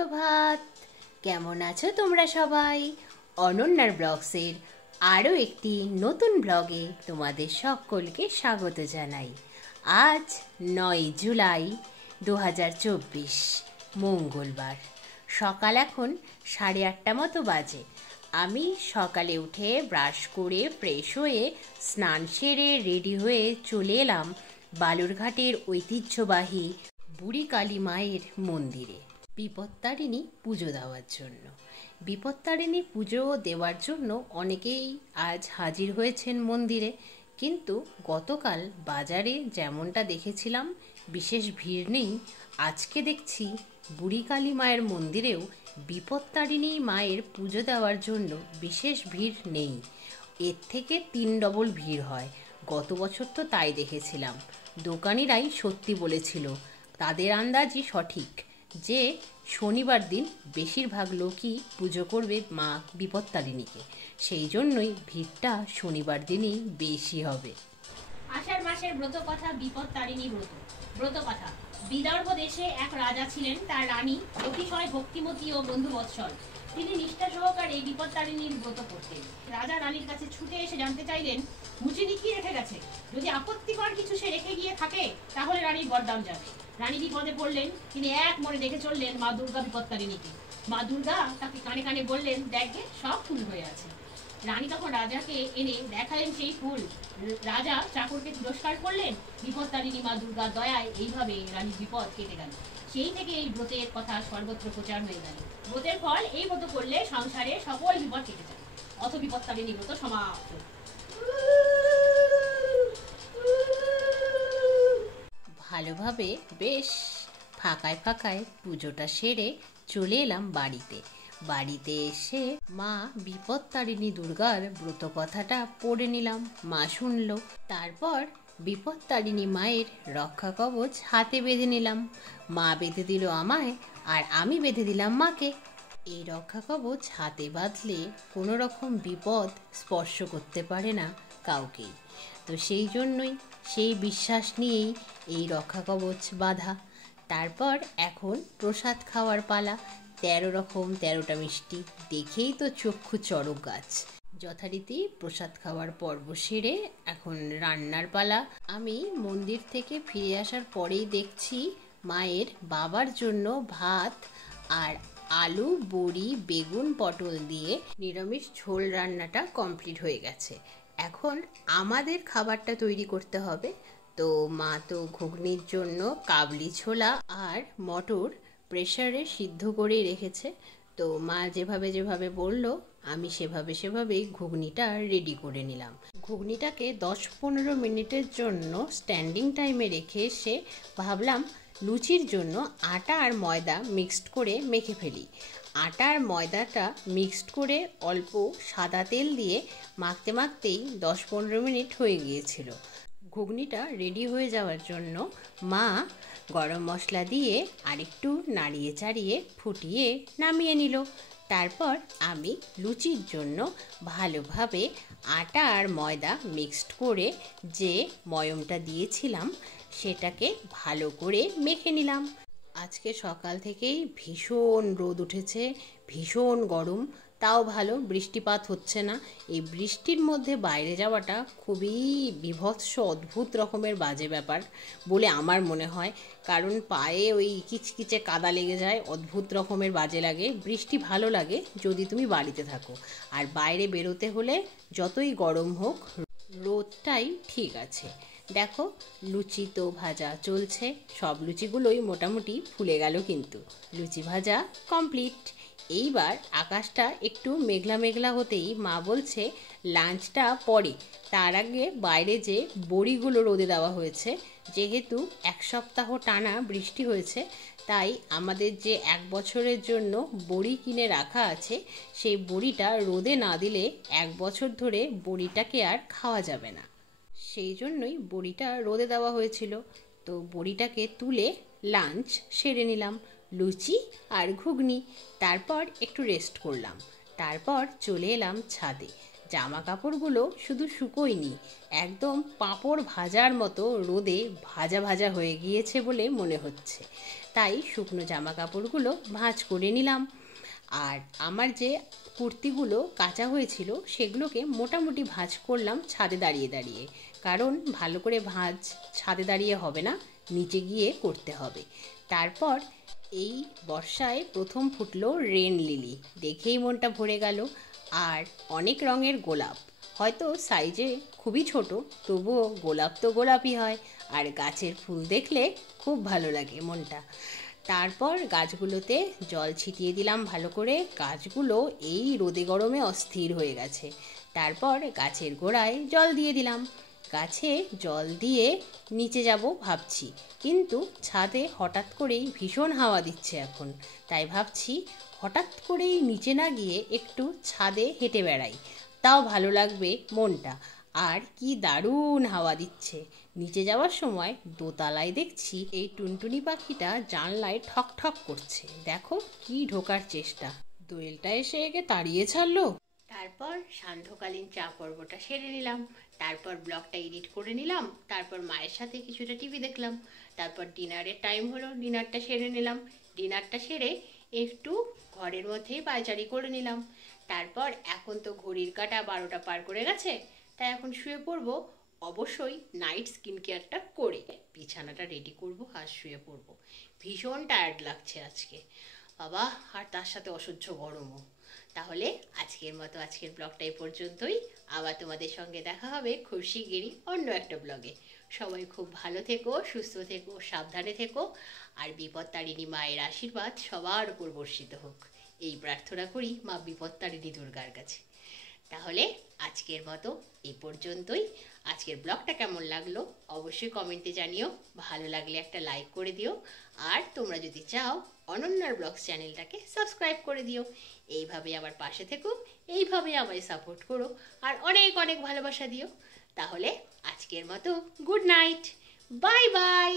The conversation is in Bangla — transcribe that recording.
সুপ্রভাত। কেমন আছো তোমরা সবাই? অনন্যার ব্লগসের আরও একটি নতুন ব্লগে তোমাদের সকলকে স্বাগত জানাই। আজ ৯ জুলাই ২০২৪ মঙ্গলবার। সকাল এখন 8:30 মতো বাজে। আমি সকালে উঠে ব্রাশ করে ফ্রেশ হয়ে স্নান সেরে রেডি হয়ে চলে এলাম বালুরঘাটের ঐতিহ্যবাহী বুড়ি কালী মায়ের মন্দিরে বিপত্তারিণী পুজো দেওয়ার জন্য। বিপত্তারিণী পুজো দেওয়ার জন্য অনেকেই আজ হাজির হয়েছেন মন্দিরে, কিন্তু গতকাল বাজারে যেমনটা দেখেছিলাম বিশেষ ভিড় নেই, আজকে দেখছি বুড়ি কালী মায়ের মন্দিরেও বিপত্তারিণী মায়ের পুজো দেওয়ার জন্য বিশেষ ভিড় নেই। এর থেকে 3 ডবল ভিড় হয়। গত বছর তো তাই দেখেছিলাম। দোকানিরাই সত্যি বলেছিল, তাদের আন্দাজই সঠিক, যে শনিবার দিন বেশিরভাগ লোকই পুজো করবে মা বিপত্তারিণীকে। সেই জন্যই ভিড়টা শনিবার দিনই বেশি হবে। আষাঢ় মাসের ব্রত কথা বিপত্তারিণী ব্রত। ব্রত কথা: বিদর্ভ দেশে এক রাজা ছিলেন, তার রানী অতিশয় ভক্তিমতী ও বন্ধুবৎসল। তিনি নিষ্ঠা সহকারে বিপত্তারিণীর ব্রত করতেন। রাজা রানীর কাছে ছুটে এসে জানতে চাইলেন, মুচিনি কি রেখে গেছে? যদি আপত্তিকর কিছু সে রেখে গিয়ে থাকে তাহলে রানীর বরদান যাবে। রানী বিপদে পড়লেন। তিনি এক মনে দেখে চললেন মা দুর্গা বিপত্তারিণীকে। মা দুর্গা তাকে কানে কানে বললেন, দেখে সব ফুল হয়ে আছে। রানী তখন রাজাকে এনে দেখালেন সেই ফুল। রাজা চাকরকে তিরস্কার করলেন। বিপত্তারিণী মা দুর্গা দয়ায় এইভাবে রানীর বিপদ কেটে গেল। সেই থেকে এই ব্রতের কথা সর্বত্র প্রচার হয়ে গেল। ব্রতের ফল, এই ব্রত করলে সংসারে সকল বিপদ কেটে যায়। অথ বিপত্তারিণী ব্রত সমাপ্ত। ভালোভাবে বেশ ফাঁকায় ফাঁকায় পুজোটা সেরে চলে এলাম বাড়িতে। বাড়িতে এসে মা বিপত্তারিণী দুর্গার ব্রত কথাটা পড়ে নিলাম। মা শুনলো। তারপর বিপত্তারিণী মায়ের রক্ষা কবচ হাতে বেঁধে নিলাম। মা বেঁধে দিল আমায়, আর আমি বেঁধে দিলাম মাকে। এই রক্ষা কবচ হাতে বাঁধলে কোনো রকম বিপদ স্পর্শ করতে পারে না কাউকেই। তো সেই জন্যই, সেই বিশ্বাস নিয়েই এই রক্ষা কবচ বাঁধা। তারপর এখন প্রসাদ খাওয়ার পালা। 13 রকম 13টা মিষ্টি, দেখেই তো চক্ষু চড়ক গাছ। যথারীতি প্রসাদ খাওয়ার পর্ব সেরে এখন রান্নার পালা। আমি মন্দির থেকে ফিরে আসার পরেই দেখছি মায়ের বাবার জন্য ভাত আর আলু, বড়ি, বেগুন, পটল দিয়ে নিরামিষ ঝোল রান্নাটা কমপ্লিট হয়ে গেছে। এখন আমাদের খাবারটা তৈরি করতে হবে। তো মা তো ঘুগনির জন্য কাবলি ছোলা আর মটর প্রেসারে সিদ্ধ করেই রেখেছে। তো মা যেভাবে যেভাবে বললো আমি সেভাবেই ঘুগনিটা রেডি করে নিলাম। ঘুগনিটাকে 10-15 মিনিটের জন্য স্ট্যান্ডিং টাইমে রেখে এসে ভাবলাম লুচির জন্য আটা আর ময়দা মিক্সড করে মেখে ফেলি। আটা আর ময়দাটা মিক্সড করে অল্প সাদা তেল দিয়ে মাখতে মাখতেই 10-15 মিনিট হয়ে গিয়েছিল। ঘুগনিটা রেডি হয়ে যাওয়ার জন্য মা গরম মশলা দিয়ে আরেকটু নাড়িয়ে চাড়িয়ে ফুটিয়ে নামিয়ে নিল। তারপর আমি লুচির জন্য ভালোভাবে আটা আর ময়দা মিক্সড করে যে ময়মটা দিয়েছিলাম সেটাকে ভালো করে মেখে নিলাম। আজকে সকাল থেকেই ভীষণ রোদ উঠেছে, ভীষণ গরম। তাও ভালো বৃষ্টিপাত হচ্ছে না। এই বৃষ্টির মধ্যে বাইরে যাওয়াটা খুবই বীভৎস অদ্ভুত রকমের বাজে ব্যাপার বলে আমার মনে হয়। কারণ পায়ে ওই কিচকিচে কাদা লেগে যায়, অদ্ভুত রকমের বাজে লাগে। বৃষ্টি ভালো লাগে যদি তুমি বাড়িতে থাকো, আর বাইরে বেরোতে হলে যতই গরম হোক রোদটাই ঠিক আছে। দেখো লুচি তো ভাজা চলছে, সব লুচিগুলোই মোটামুটি ফুলে গেল, কিন্তু লুচি ভাজা কমপ্লিট। এইবার আকাশটা একটু মেঘলা মেঘলা হতেই মা বলছে লাঞ্চটা পরে, তার আগে বাইরে যে বড়িগুলো রোদে দেওয়া হয়েছে, যেহেতু 1 সপ্তাহ টানা বৃষ্টি হয়েছে, তাই আমাদের যে 1 বছরের জন্য বড়ি কিনে রাখা আছে, সেই বড়িটা রোদে না দিলে 1 বছর ধরে বড়িটাকে আর খাওয়া যাবে না। সেই জন্যই বড়িটা রোদে দেওয়া হয়েছিল। তো বড়িটাকে তুলে লাঞ্চ সেরে নিলাম, লুচি আর ঘুগনি। তারপর একটু রেস্ট করলাম। তারপর চলে এলাম ছাদে। জামা কাপড়গুলো শুধু শুকোয়নি, একদম পাঁপড় ভাজার মতো রোদে ভাজা ভাজা হয়ে গিয়েছে বলে মনে হচ্ছে। তাই শুকনো জামা কাপড়গুলো ভাঁজ করে নিলাম। আর আমার যে কুর্তিগুলো কাঁচা হয়েছিল সেগুলোকে মোটামুটি ভাঁজ করলাম ছাদে দাঁড়িয়ে দাঁড়িয়ে, কারণ ভালো করে ভাঁজ ছাদে দাঁড়িয়ে হবে না, নিচে গিয়ে করতে হবে। তারপর এই বর্ষায় প্রথম ফুটলো রেন লিলি, দেখেই মনটা ভরে গেল। আর অনেক রঙের গোলাপ, হয়তো সাইজে খুবই ছোট, তবুও গোলাপ তো গোলাপই হয়, আর গাছের ফুল দেখলে খুব ভালো লাগে মনটা। তারপর গাছগুলোতে জল ছিটিয়ে দিলাম ভালো করে, গাছগুলো এই রোদে গরমে অস্থির হয়ে গেছে। তারপর গাছের গোড়ায় জল দিয়ে দিলাম। গাছে জল দিয়ে নিচে যাব ভাবছি, কিন্তু ছাদে হঠাৎ করেই ভীষণ হাওয়া দিচ্ছে এখন, তাই ভাবছি হঠাৎ করেই নিচে না গিয়ে একটু ছাদে হেঁটে বেড়াই, তাও ভালো লাগবে মনটা। আর কি দারুণ হাওয়া দিচ্ছে। নিচে যাওয়ার সময় দোতলায় দেখছি এই টুনটুনি পাখিটা জানলায় ঠক ঠক করছে, দেখো কি ঢোকার চেষ্টা। দোয়েলটা এসে একে তাড়িয়ে ছাড়লো। তারপর সান্ধ্যকালীন চা পর্বটা সেরে নিলাম, তারপর ব্লগটা এডিট করে নিলাম, তারপর মায়ের সাথে কিছুটা টিভি দেখলাম, তারপর ডিনারের টাইম হলো, ডিনারটা সেরে নিলাম। ডিনারটা সেরে একটু ঘরের মধ্যেই পায়চারি করে নিলাম। তারপর এখন তো ঘড়ির কাঁটা 12টা পার করে গেছে, তাই এখন শুয়ে পড়বো, অবশ্যই নাইট স্কিন কেয়ারটা করে বিছানাটা রেডি করব আর শুয়ে পড়বো। ভীষণ টায়ার্ড লাগছে আজকে বাবা, আর তার সাথে অসহ্য গরমও। তাহলে আজকের মতো আজকের ব্লগটা এই পর্যন্তই, আবার তোমাদের সঙ্গে দেখা হবে খুব শিগগিরই অন্য একটা ব্লগে। সবাই খুব ভালো থেকো, সুস্থ থেকো, সাবধানে থেকো, আর বিপত্তারিণী মায়ের আশীর্বাদ সবার উপর বর্ষিত হোক, এই প্রার্থনা করি মা বিপত্তারিণী দুর্গার কাছে। তাহলে আজকের মতো এই পর্যন্তই। আজকের ব্লগটা কেমন লাগলো অবশ্যই কমেন্টে জানিও, ভালো লাগলে একটা লাইক করে দিও, আর তোমরা যদি চাও অনন্যার ব্লগস চ্যানেলটাকে সাবস্ক্রাইব করে দিও। এইভাবে আমার পাশে থেকো, এইভাবে আমায় সাপোর্ট করো, আর অনেক অনেক ভালোবাসা দিও। তাহলে আজকের মতো গুড নাইট, বাই বাই।